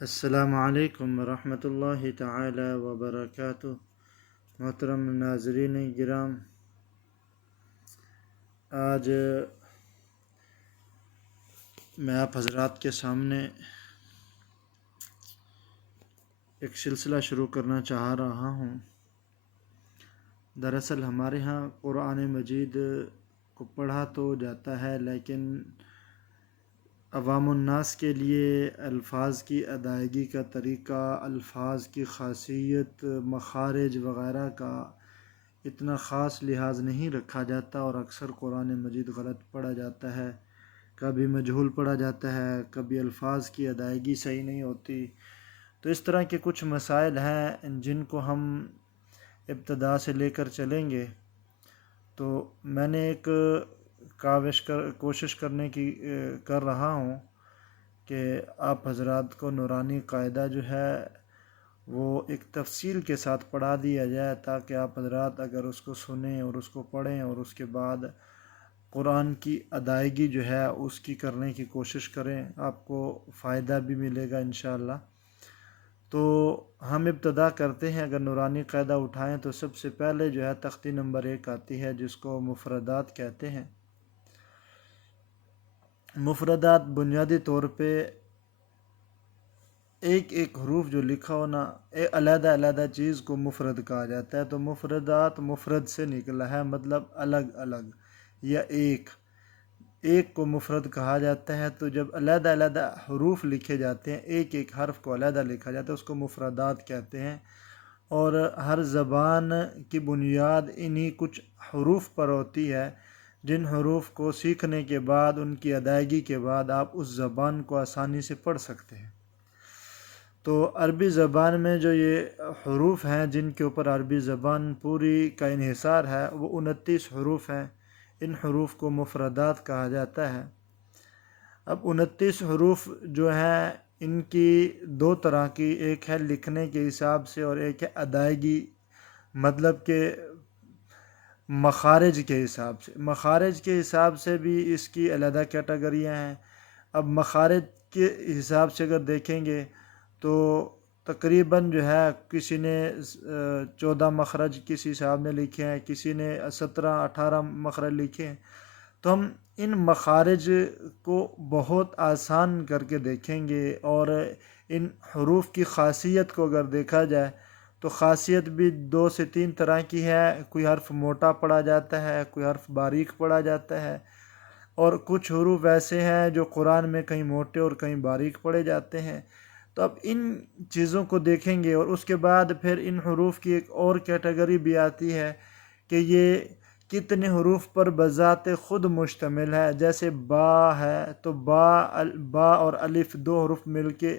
السلام علیکم ورحمۃ اللہ تعالی وبرکاتہ۔ محترم ناظرین گرام، آج میں آپ حضرات کے سامنے ایک سلسلہ شروع کرنا چاہ رہا ہوں۔ دراصل ہمارے ہاں قرآن مجید کو پڑھا تو جاتا ہے، لیکن عوام الناس کے لیے الفاظ کی ادائیگی کا طریقہ، الفاظ کی خاصیت، مخارج وغیرہ کا اتنا خاص لحاظ نہیں رکھا جاتا، اور اکثر قرآن مجید غلط پڑھا جاتا ہے، کبھی مجہول پڑھا جاتا ہے، کبھی الفاظ کی ادائیگی صحیح نہیں ہوتی۔ تو اس طرح کے کچھ مسائل ہیں جن کو ہم ابتدا سے لے کر چلیں گے۔ تو میں نے ایک کوشش کرنے کی کر رہا ہوں کہ آپ حضرات کو نورانی قاعدہ جو ہے وہ ایک تفصیل کے ساتھ پڑھا دیا جائے، تاکہ آپ حضرات اگر اس کو سنیں اور اس کو پڑھیں اور اس کے بعد قرآن کی ادائیگی جو ہے اس کی کرنے کی کوشش کریں، آپ کو فائدہ بھی ملے گا انشاءاللہ۔ تو ہم ابتدا کرتے ہیں۔ اگر نورانی قاعدہ اٹھائیں تو سب سے پہلے جو ہے تختی نمبر 1 آتی ہے، جس کو مفردات کہتے ہیں۔ مفردات بنیادی طور پہ ایک ایک حروف جو لکھا ہونا، علیحدہ علیحدہ چیز کو مفرد کہا جاتا ہے۔ تو مفردات مفرد سے نکلا ہے، مطلب الگ الگ یا ایک کو مفرد کہا جاتا ہے۔ تو جب علیحدہ علیحدہ حروف لکھے جاتے ہیں، ایک ایک حرف کو علیحدہ لکھا جاتا ہے، اس کو مفردات کہتے ہیں۔ اور ہر زبان کی بنیاد انہی کچھ حروف پر ہوتی ہے، جن حروف کو سیکھنے کے بعد، ان کی ادائیگی کے بعد آپ اس زبان کو آسانی سے پڑھ سکتے ہیں۔ تو عربی زبان میں جو یہ حروف ہیں جن کے اوپر عربی زبان پوری کا انحصار ہے، وہ 29 حروف ہیں۔ ان حروف کو مفردات کہا جاتا ہے۔ اب 29 حروف جو ہیں، ان کی دو طرح کی، ایک ہے لکھنے کے حساب سے اور ایک ہے ادائیگی، مطلب کہ مخارج کے حساب سے۔ مخارج کے حساب سے بھی اس کی علیحدہ کیٹیگریاں ہیں۔ اب مخارج کے حساب سے اگر دیکھیں گے تو تقریباً جو ہے کسی نے 14 مخرج کسی صاحب نے لکھے ہیں، کسی نے 17-18 مخرج لکھے ہیں۔ تو ہم ان مخارج کو بہت آسان کر کے دیکھیں گے، اور ان حروف کی خاصیت کو اگر دیکھا جائے تو خاصیت بھی 2 سے 3 طرح کی ہے۔ کوئی حرف موٹا پڑھا جاتا ہے، کوئی حرف باریک پڑھا جاتا ہے، اور کچھ حروف ایسے ہیں جو قرآن میں کہیں موٹے اور کہیں باریک پڑھے جاتے ہیں۔ تو اب ان چیزوں کو دیکھیں گے، اور اس کے بعد پھر ان حروف کی ایک اور کیٹیگری بھی آتی ہے کہ یہ کتنے حروف پر بذات خود مشتمل ہے۔ جیسے با ہے تو با اور الف 2 حروف مل کے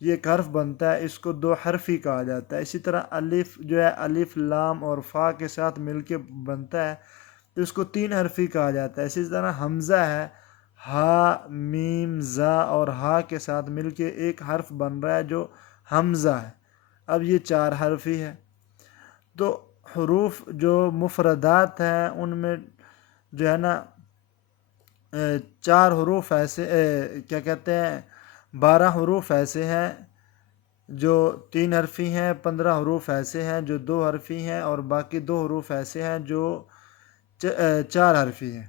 یہ ایک حرف بنتا ہے، اس کو 2 حرفی کہا جاتا ہے۔ اسی طرح الف جو ہے الف لام اور فا کے ساتھ مل کے بنتا ہے، تو اس کو 3 حرفی کہا جاتا ہے۔ اسی طرح حمزہ ہے، ہا میم زا اور ہا کے ساتھ مل کے ایک حرف بن رہا ہے جو حمزہ ہے۔ اب یہ 4 حرفی ہے۔ تو حروف جو مفردات ہیں ان میں جو ہے نا 4 حروف ایسے 12 حروف ایسے ہیں جو 3 حرفی ہیں، 15 حروف ایسے ہیں جو 2 حرفی ہیں، اور باقی 2 حروف ایسے ہیں جو 4 حرفی ہیں۔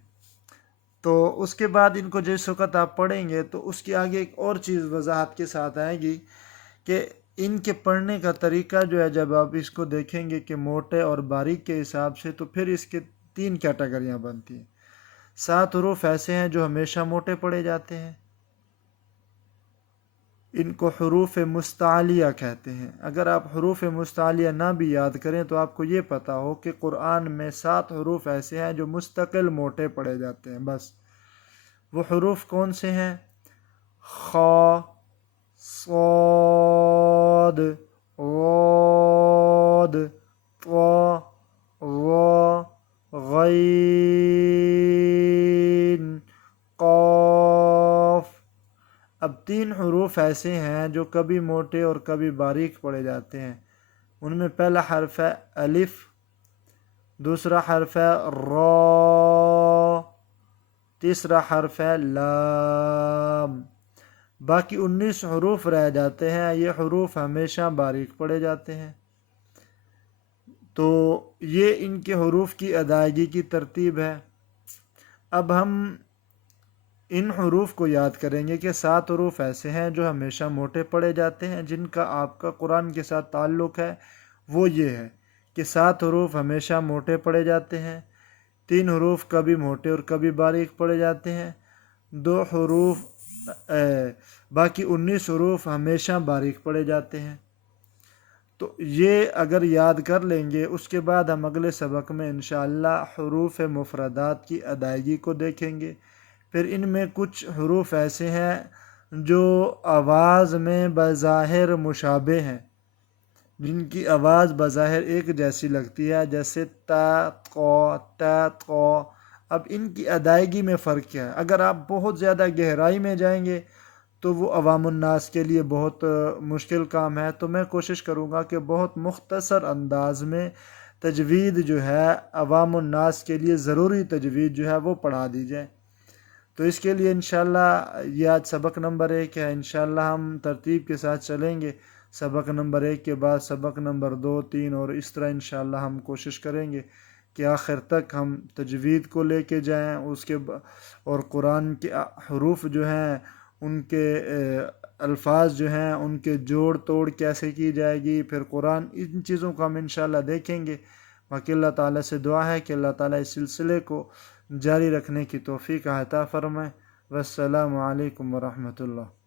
تو اس کے بعد ان کو جس وقت آپ پڑھیں گے تو اس کی آگے ایک اور چیز وضاحت کے ساتھ آئے گی کہ ان کے پڑھنے کا طریقہ جو ہے، جب آپ اس کو دیکھیں گے کہ موٹے اور باریک کے حساب سے، تو پھر اس کے 3 کیٹیگریاں بنتی ہیں۔ 7 حروف ایسے ہیں جو ہمیشہ موٹے پڑھے جاتے ہیں، ان کو حروف مستعلیہ کہتے ہیں۔ اگر آپ حروف مستعلیہ نہ بھی یاد کریں تو آپ کو یہ پتہ ہو کہ قرآن میں 7 حروف ایسے ہیں جو مستقل موٹے پڑھے جاتے ہیں بس۔ وہ حروف کون سے ہیں؟ خا، صاد، غاد، طا، ظا، غین، قاف۔ اب 3 حروف ایسے ہیں جو کبھی موٹے اور کبھی باریک پڑھے جاتے ہیں۔ ان میں پہلا حرف ہے الف، دوسرا حرف ہے را، تیسرا حرف ہے لام۔ باقی 19 حروف رہ جاتے ہیں، یہ حروف ہمیشہ باریک پڑے جاتے ہیں۔ تو یہ ان کے حروف کی ادائیگی کی ترتیب ہے۔ اب ہم ان حروف کو یاد کریں گے کہ 7 حروف ایسے ہیں جو ہمیشہ موٹے پڑے جاتے ہیں، جن کا آپ کا قرآن کے ساتھ تعلق ہے۔ وہ یہ ہے کہ 7 حروف ہمیشہ موٹے پڑے جاتے ہیں، 3 حروف کبھی موٹے اور کبھی باریک پڑے جاتے ہیں، 2 حروف باقی 19 حروف ہمیشہ باریک پڑے جاتے ہیں۔ تو یہ اگر یاد کر لیں گے، اس کے بعد ہم اگلے سبق میں انشاءاللہ حروف مفردات کی ادائیگی کو دیکھیں گے۔ پھر ان میں کچھ حروف ایسے ہیں جو آواز میں بظاہر مشابہ ہیں، جن کی آواز بظاہر ایک جیسی لگتی ہے، جیسے تا، قو، تا، قو۔ اب ان کی ادائیگی میں فرق ہے۔ اگر آپ بہت زیادہ گہرائی میں جائیں گے تو وہ عوام الناس کے لیے بہت مشکل کام ہے، تو میں کوشش کروں گا کہ بہت مختصر انداز میں تجوید جو ہے عوام الناس کے لیے ضروری تجوید جو ہے وہ پڑھا دی جائے۔ تو اس کے لیے انشاءاللہ یہ آج سبق نمبر 1 ہے، انشاءاللہ ہم ترتیب کے ساتھ چلیں گے۔ سبق نمبر 1 کے بعد سبق نمبر 2، 3 اور اس طرح انشاءاللہ ہم کوشش کریں گے کہ آخر تک ہم تجوید کو لے کے جائیں، اور قرآن کے حروف جو ہیں ان کے الفاظ جو ہیں ان کے جوڑ توڑ کیسے کی جائے گی، پھر قرآن، ان چیزوں کو ہم انشاءاللہ دیکھیں گے۔ باقی اللہ تعالیٰ سے دعا ہے کہ اللہ تعالیٰ اس سلسلے کو جاری رکھنے کی توفیق عطا فرمائے۔ والسلام علیکم ورحمۃ اللہ۔